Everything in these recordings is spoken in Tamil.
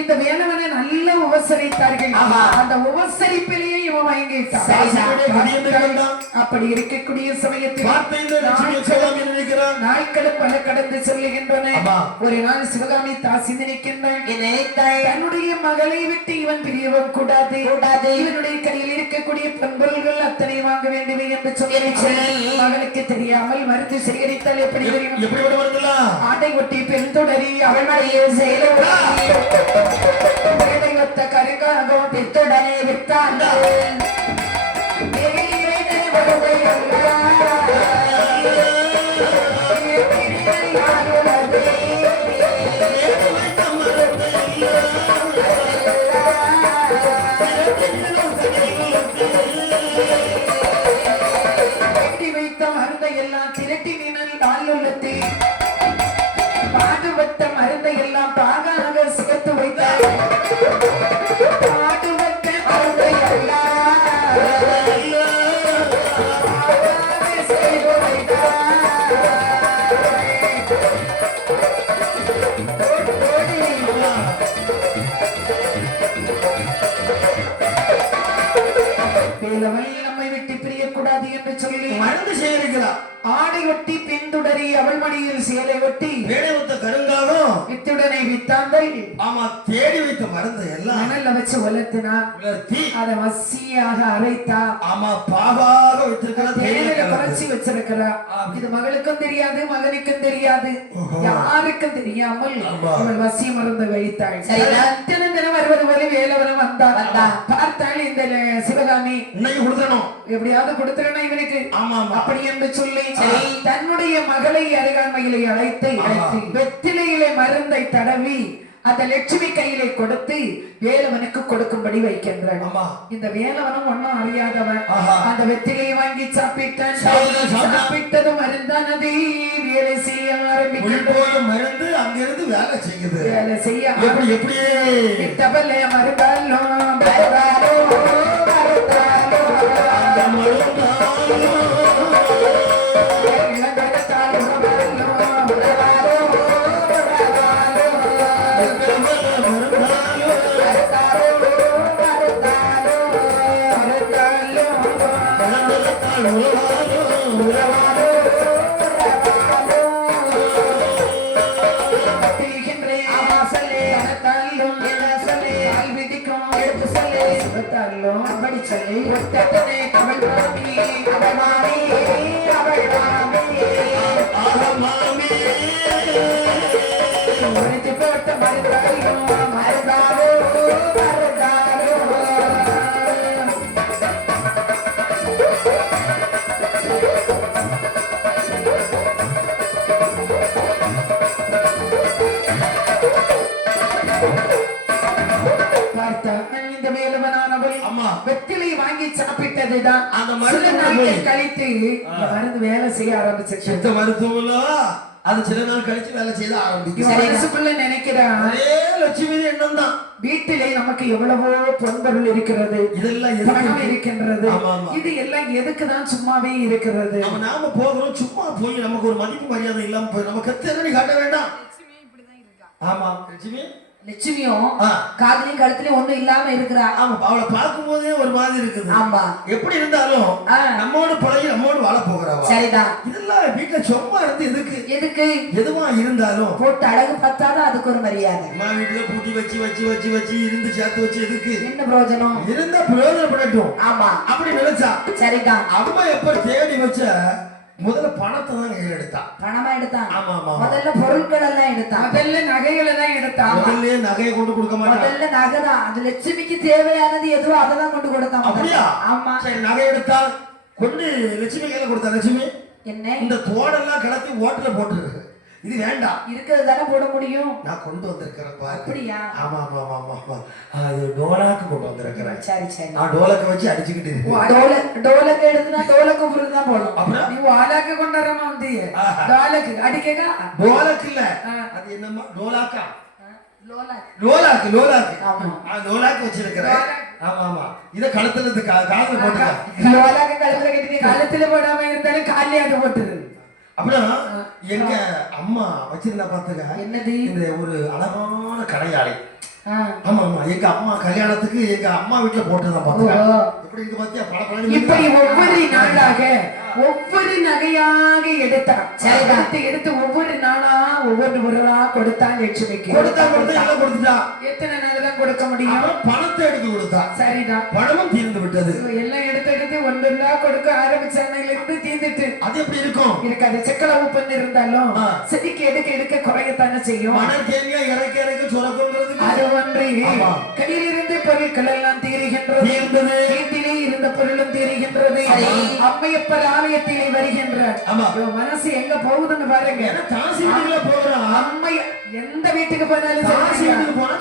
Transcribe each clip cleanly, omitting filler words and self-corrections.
இந்த வேலவனை நல்ல உபசரித்தார்கள். அந்த உபசரிப்பிலேயே இவன் வாங்கிட்டான். அப்படி இருக்கக்கூடிய சமயத்தில் நாட்களும் பல கடந்து செல்லுகின்றன. ஒரு நாள் சிவகாமி தாசி நினைக்கின்றான், தன்னுடைய மகளை விட்டு இவன் பிரியவும் கூடாது, இவனுடைய கையில் இருக்கக்கூடிய பொன்பொருள்கள் அத்தனை வாங்க வேண்டுமே என்று சொல்லி மகளுக்கு தெரியாமல் மருந்து சேகரித்தால் எப்படி தெரியும்? ஆடை ஒட்டி பெண் தொடரி அவள் மழையில் செயல ஒத்த கருங்காகம் பித்துடனே விற்றான். வைத்த மருந்தை எல்லாம் திரட்டி நின்று ஆளுள்ளத்தை பாடுபட்ட மருந்தை எல்லாம் பாகாக சேர்த்து வைத்தார். பாடுபட்ட மருந்தை எல்லாம் செய்து வைத்தார். நம்மை விட்டு பிரியக்கூடாது என்று சொல்லி மருந்து சேகரிக்கிறார். ஆடை ஒட்டி பின்துடரி அவள் மடியில் சேலை ஒட்டி வேலை வைத்த கருங்காலும் வித்துடனை வித்தாங்கள். ஆமா, தேடி வைத்த மருந்து எல்லாம் மணல்ல வச்சு உலர்த்தினா, உலர்த்தி அதை வசியாக அரைத்தா. ஆமா, பாவாக வைத்திருக்கிறா, தேயிலை குறைச்சி வச்சிருக்கிறா. இது மகளுக்கும் தெரியாது, மகனுக்கும் தெரியாது, யாருக்கும் தெரியாமல் இவள் வசி மருந்து வைத்தாள். தினம் தினம் வருவது வரை வேலவனம் வந்தார். பார்த்தாள் இந்த சிவகாமி, இன்னைக்கு கொடுத்தணும், எப்படியாவது கொடுத்துடணும் இவனுக்கு. அப்படி என்று சொல்லி தன்னுடைய மகளை அருகாமையிலே அழைத்து வெற்றிலையிலே மருந்தை தடவி அந்த லட்சுமி கையிலே கொடுத்து வேலவனுக்கு கொடுக்கும்படி வைக்கின்றான். இந்த வேலவனும் ஒன்னும் அறியாதவன் அந்த வெற்றிலையை வாங்கி சாப்பிட்டான். சாப்பிட்டது மருந்தானது வேலை செய்ய ஆரம்பிக்கும். மருந்து அங்கிருந்து வேலை செய்யுது. வேலை செய்ய எப்படி மருந்தாலும் வெற்றிலை வாங்கி சாப்பிட்டதுதான் அந்த மருந்து கழித்து மருந்து வேலை செய்ய ஆரம்பிச்சு. மருத்துவம் அது சில நாள் கழிச்சு வேலை செய்ய ஆரம்பிக்கும். நினைக்கிறான் லட்சுமி எண்ணம் தான். வீட்டிலே நமக்கு எவ்வளவோ பொன்பொருள் இருக்கிறது, இதெல்லாம் இருக்கின்றது, இது எல்லாம் எதுக்குதான் சும்மாவே இருக்கிறது. நாம போகிறோம், சும்மா போய் நமக்கு ஒரு மதிப்பு மரியாதை இல்லாம போய் நமக்கு திறனை காட்ட வேண்டாம். ஆமா, லட்சுமி லட்சுமியும் காதலையும் கழுத்துலயும் ஒண்ணும் இல்லாம இருக்கிறா. ஆமா, அவளை பார்க்கும் போதே ஒரு மாதிரி இருக்குது. ஆமா, எப்படி இருந்தாலும் நம்மோடு பழகி நம்மோடு வாழ போகிறவா. சரிதான். இதெல்லாம் வீட்டுல சும்மா இருந்து எதுக்கு எதுக்கு எதுவா இருந்தாலும் போட்டு அழகு பார்த்தாலும் அதுக்கு ஒரு மரியாதை. அம்மா வீட்டுல பூட்டி வச்சு வச்சு வச்சு வச்சு இருந்து சேர்த்து வச்சு எதுக்கு, என்ன பிரயோஜனம்? இருந்தா பிரயோஜனப்படட்டும். ஆமா, அப்படி நினைச்சா. சரிதான். அம்மா எப்ப தேடி வச்ச முதல்ல பணத்தை தான் கையில் எடுத்தான். பணமா எடுத்தான். ஆமா ஆமா, முதல்ல பொருட்கள் எல்லாம் எடுத்தான். முதல்ல நகைகளை தான் எடுத்தான். முதல்ல நகையை கொண்டு கொடுக்க மாட்டான். முதல்ல நகை தான். அது லட்சுமிக்கு தேவையானது எதுவோ அதை தான் கொண்டு கொடுத்தான். அப்படியா? ஆமா. சரி, நகை எடுத்தான், கொண்டு லட்சுமி கையில கொடுத்தான். லட்சுமி என்ன இந்த தோடெல்லாம் கிளப்பி ஓட்டுல போட்டுருக்கு, இது வேண்டாம், இருக்கிறது தானே போட முடியும். நான் கொண்டு வந்திருக்கிறேன் பாரு. அப்படியா? ஆமா ஆமா ஆமா ஆமா, அது டோலாக்கு கொண்டு வந்திருக்கிறேன். சரி சரி, நான் டோலக்க வச்சு அடிச்சுக்கிட்டு இருக்கேன். டோலக்க எடுத்துனா டோலக்கு புரிந்து தான் போடும். அப்புறம் நீ வாலாக்க கொண்டாரமா வந்து டோலக்கு அடிக்கா? டோலக்கு இல்ல, அது என்னமா டோலாக்கா? லோலாக்கு லோலாக்கு. ஆமா, லோலாக்கு வச்சிருக்கிறேன். ஆமா ஆமா, இத கழுத்துல காதுல போட்டுக்க. லோலாக்கு கழுத்துல கட்டி கழுத்துல போடாம இருந்தாலும் காலியாக போட்டுரு. அப்படின்னா எங்க அம்மா வச்சிருந்தா பாத்துக்க. என்னது? இந்த ஒரு அழகான கடையாளி. ஆமா ஆமா, எங்க அம்மா கல்யாணத்துக்கு எங்க அம்மா வீட்டுல போட்டதான் பாத்துக்க. எப்படி இருக்கு பாத்தியா? பல இப்படி ஒவ்வொரு நாளாக ஒவ்வொரு நகையாக எடுத்தான். எடுத்து ஒவ்வொரு நாளா ஒவ்வொரு பொருளா கொடுத்தான் லட்சுமிக்கு. கொடுத்தா எத்தனை நாள் தான் கொடுக்க முடியும்? பணத்தை எடுத்து கொடுத்தா. சரிதான், பணமும் தீர்ந்து விட்டது. எல்லாம் எடுத்து ஒன்றா கொடுக்க ஆரம்பிச்சாங்க இருந்து தீர்ந்துட்டு. அது எப்படி இருக்கும்? இருக்காது. செக்களவு பண்ணி இருந்தாலும் செடிக்கு எடுக்க குறையத்தானே செய்யும். மணல் தேங்கியா இறக்க சுரக்கும்ன்றது அது ஒன்று. கையில் இருந்து பொருட்கள் எல்லாம் தீருகின்றது. வீட்டிலே இருந்த பொருளும் தீருகின்றது. அம்மையப்பர் ஆலயத்திலே வருகின்ற மனசு எங்க போகுதுன்னு பாருங்க. அம்மை எந்த வீட்டுக்கு போனாலும்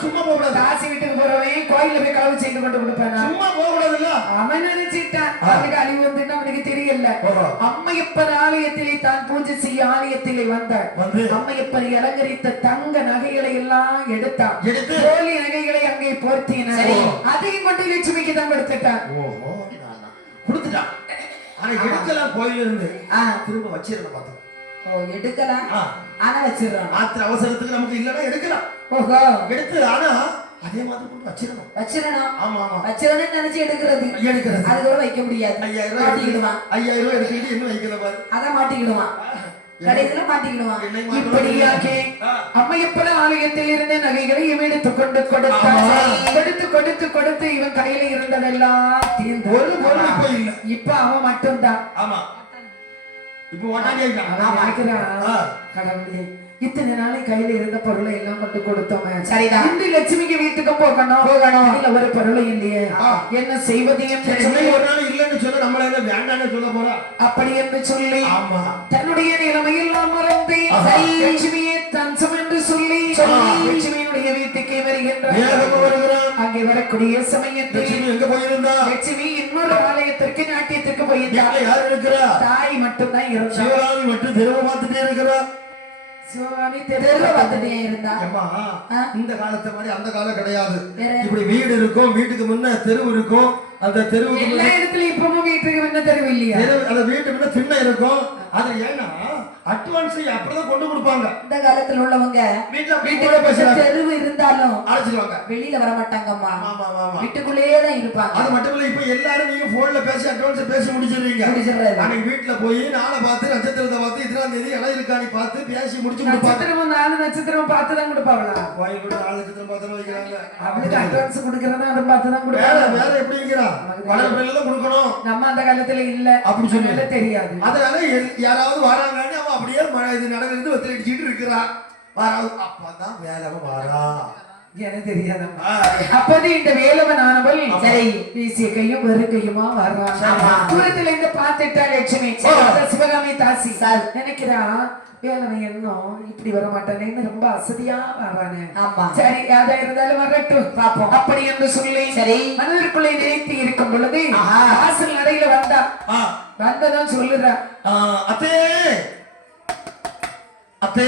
சும்மா போகக்கூடாது. காசி வீட்டுக்கு போறவன் கோயில போய் களவு செய்து கொண்டு கொடுப்பானா? சும்மா போகக்கூடாது. அவன் நினைச்சிட்டான் அவனுக்கு அழிவு வந்து அவனுக்கு தெரியல. அம்மையப்பர் ஆலயத்திலே தான் பூஜை செய்ய ஆலயத்திலே வந்தார். அம்மையப்பர் அலங்கரித்த தங்க நகைகளை எல்லாம் எடுத்தான். கோழி நகைகளை அங்கே போர்த்தினார். அதையும் கொண்டு லட்சுமிக்கு தான் கொடுத்துட்டான். கொடுத்துட்டான். ஆனா எடுக்கலாம் கோயில இருந்து திரும்ப வச்சிடணும் பார்த்தோம். எடுக்கலாம் ஆனா வச்சிடறோம். ஆத்திர அவசரத்துக்கு நமக்கு இல்லன்னா எடுக்கலாம். ஓஹோ, எடுத்து ஆனா அதே மாதிரி கொண்டு வச்சிடணும். ஆமா ஆமா, வச்சிடணும் நினைச்சு எடுக்கிறது அது கூட வைக்க முடியாது. 5000 மாட்டிக்கிடுவான். 5000 எடுத்துக்கிட்டு இன்னும் வைக்கல பாரு. அதான் மாட்டிக்கிடுவான், கடைசியில மாட்டிக்கிடுவான். இப்படியாக அம்மையப்பட ஆலயத்தில் இருந்த நகைகளை இவன் எடுத்துக் கொண்டு கொடுத்து இவன் கையில இருந்ததெல்லாம் தீர்ந்து ஒரு பொருள் இப்ப இல்ல. இப்ப அவன் மட்டும்தான். ஆமா, இப்ப கடவுளே, இத்தனை நாளை கையில இருந்த பொருளை எல்லாம் கொண்டு கொடுத்தோமே. சரிதான், இந்த லட்சுமிக்கு வீட்டுக்கு போகணும். இல்ல ஒரு பொருளை இல்லையே, என்ன செய்வது என்று ஒரு நாள் இல்லன்னு சொல்ல நம்மள என்ன வேண்டான்னு சொல்ல போறா. அப்படி என்று சொல்லி தன்னுடைய நிலைமையில் மறந்து லட்சுமியை தஞ்சம் என்று சொல்லி லட்சுமியினுடைய வீட்டுக்கு வருகின்றார். அங்கே வரக்கூடிய சமயத்தில் எங்க போயிருந்தா லட்சுமி இன்னொரு ஆலயத்திற்கு நாட்டியத்திற்கு போயிருந்தார். யார் இருக்கிறா? தாய் மட்டும்தான் இருந்தார். சிவகாமி மட்டும் தெருவை பார்த்துட்டே இருக்கிறா. சிவகாமி தெருவை பார்த்துட்டே இருந்தா. இந்த காலத்தை மாதிரி அந்த காலம் கிடையாது. இப்படி வீடு இருக்கும், வீட்டுக்கு முன்ன தெருவு இருக்கும். அந்த தெருவுக்கு எல்லா இடத்துலயும் இப்பவும் வீட்டுக்கு முன்ன தெருவு இல்லையா? அந்த வீட்டு முன்ன திண்ணை இருக்கும். அது ஏன்னா அட்வான்ஸ் அப்படிதான் கொண்டு கொடுப்பாங்க. இந்த காலத்துல உள்ளவங்க வீட்டுக்கு தெருவு இருந்தாலும் அழைச்சிடுவாங்க, வெளியில வர மாட்டாங்கம்மா. வீட்டுக்குள்ளேயே தான் இருப்பாங்க. அது மட்டும் இல்ல, இப்ப எல்லாரும் நீங்க போன்ல பேசி அட்வான்ஸ் பேசி முடிச்சிடுறீங்க. அன்னைக்கு வீட்டுல போய் நாளை பார்த்து நட்சத்திரத்தை பார்த்து இத்தனாம் தேதி இடம் இருக்கானு பார்த்து பேசி முடிச்சு நட்சத்திரம் 4 நட்சத்திரம் பார்த்து தான் கொடுப்பாங்களா? கோயில் கூட 4 நட்சத்திரம் பார்த்து வைக்கிறாங்க. அவளுக்கு அட்வான்ஸ் கொடுக்கறதா அதை பார்த்து தான் கொடுப்பாங்க. வேற எப்படி இருக்கிறா? வளர்ப்பில தான் கொடுக்கணும். நம்ம அந்த காலத்துல இல்ல அப்படி சொல்லல, தெரியாது. அதனால யாராவது வராங்கன்னு அவன் அப்படியே இது நடந்து வத்தி அடிச்சிட்டு இருக்கிறா. வராது அப்பதான் வேலவன் வாரா. எனக்கு தெரியாதம்மா. அப்போது இந்த வேலவன் ஆனவள் சரி வீசிய கையும் வெறும் கையுமா வர்றான். தூரத்துல இருந்து பார்த்துட்டா லட்சுமி சிவகாமி தாசி நினைக்கிறா, வேலவன் என்னும் இப்படி வர மாட்டானேன்னு ரொம்ப அசதியா வர்றானே. சரி, யாரா இருந்தாலும் வரட்டும் பாப்போம் அப்படி என்று சொல்லி சரி மனதிற்குள்ளே நினைத்து இருக்கும் பொழுது வாசல் நடையில வந்ததான் சொல்லுறா, அத்தே அத்தே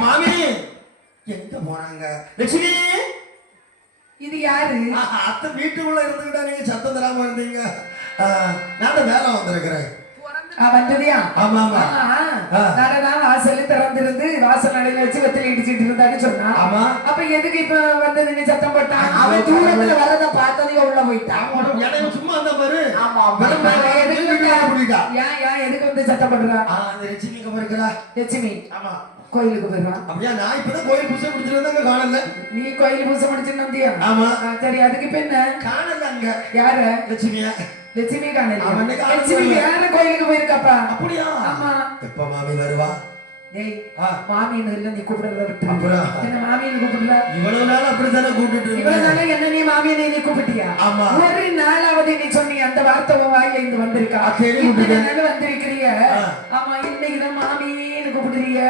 மாமி எங்க போனாங்க? லட்சுமி, இது யாரு? அத்தை வீட்டுக்குள்ள இருந்துகிட்டா நீங்க சத்தம் தராம இருந்தீங்க. நான் வேலை வந்திருக்கிறேன். வந்ததியா? ஆமா ஆமா, நான் வாசல் திறந்திருந்து வாசல் நடையில வச்சு வெத்தலை இடிச்சிட்டு இருந்தான்னு சொன்னா. ஆமா, அப்ப எதுக்கு இப்ப வந்து நீ சத்தம் போட்டான்? அவன் தூரத்துல வரத பார்த்ததையும் உள்ள போயிட்டான். சும்மா அந்த பாரு. ஆமா, எதுக்கு வந்து சத்தம் போடுறா? லட்சுமி இருக்கிறா. லட்சுமி ஆமா கோயிலுக்கு போயிடுவான். அப்படியா? நான் இப்பதான் கோயில் பூசை முடிச்சிருந்தாங்க, காணல. நீ கோயில் பூசை முடிச்சுன்னு வந்தியா? ஆமா. சரி, அதுக்கு இப்ப என்ன? காணல. அங்க யாரு? லட்சுமியா? லட்சுமி காணல. லட்சுமி வேற கோயிலுக்கு போயிருக்காப்பா. அப்படியா? ஆமா. எப்ப மாமி வருவா? டேய், மாமின்னு இல்ல, நீ கூப்பிடுறத விட்டு. என்ன மாமின்னு கூப்பிடுற? இவ்வளவு நாள் அப்படித்தானே கூப்பிட்டு இருந்தேன். இவ்வளவு நாள் என்ன நீ மாமின்னு நீ கூப்பிட்டியா? ஆமா. ஒரு நாளாவது நீ சொன்னி அந்த வார்த்தை உன் வாயில இருந்து வந்திருக்கா? இத்தனை வந்திருக்கிறிய. ஆமா, இன்னைக்குதான் மாமின்னு கூப்பிடுறிய.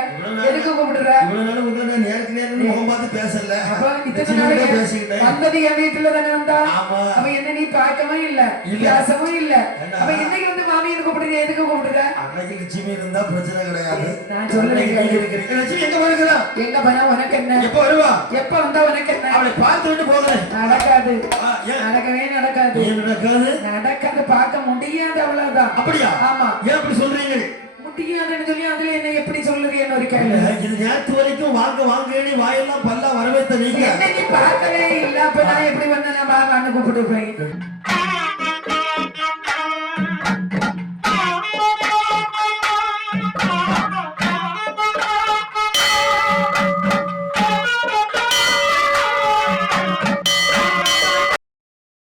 எதுக்கு கூப்பிடுற? இவ்வளவு நாள் உங்களை நான் நேருக்கு நேரம் முகம் பார்த்து பேசல. அப்ப இத்தனை நாள் பேசிக்கிட்டேன். வந்தது என் வீட்டுல தானே வந்தா? அப்ப என்ன நீ பார்க்கவும் இல்ல, பேசவும் இல்ல. அப்ப இன்னைக்கு வந்து மாமின்னு கூப்பிடுறிய, எதுக்கு கூப்பிடுற? அன்னைக்கு லட்சுமி இருந்தா பிரச்சனை கிடையாது. நான் சொல்ல எங்க போயிருக்கிறா? எங்க போனா உனக்கு என்ன? எப்ப வருவா? எப்ப வந்தா உனக்கு என்ன? அவளை பார்த்து விட்டு போகிறேன். நடக்காது, நடக்கவே நடக்காது. நடக்காது, நடக்காது, பார்க்க முடியாது, அவ்வளவுதான். அப்படியா? ஆமா. ஏன் அப்படி சொல்றீங்க? முடியாதுன்னு சொல்லி அதுல என்ன எப்படி சொல்லுறீன்னு ஒரு கேள்வி. இது நேத்து வரைக்கும் வாங்க வாங்கன்னு வாயெல்லாம் பல்லா வரவேத்த நீங்க என்ன நீ பார்க்கவே இல்ல, அப்ப நான் எப்படி வந்து நான் வான்னு கூப்பிட்டு போய்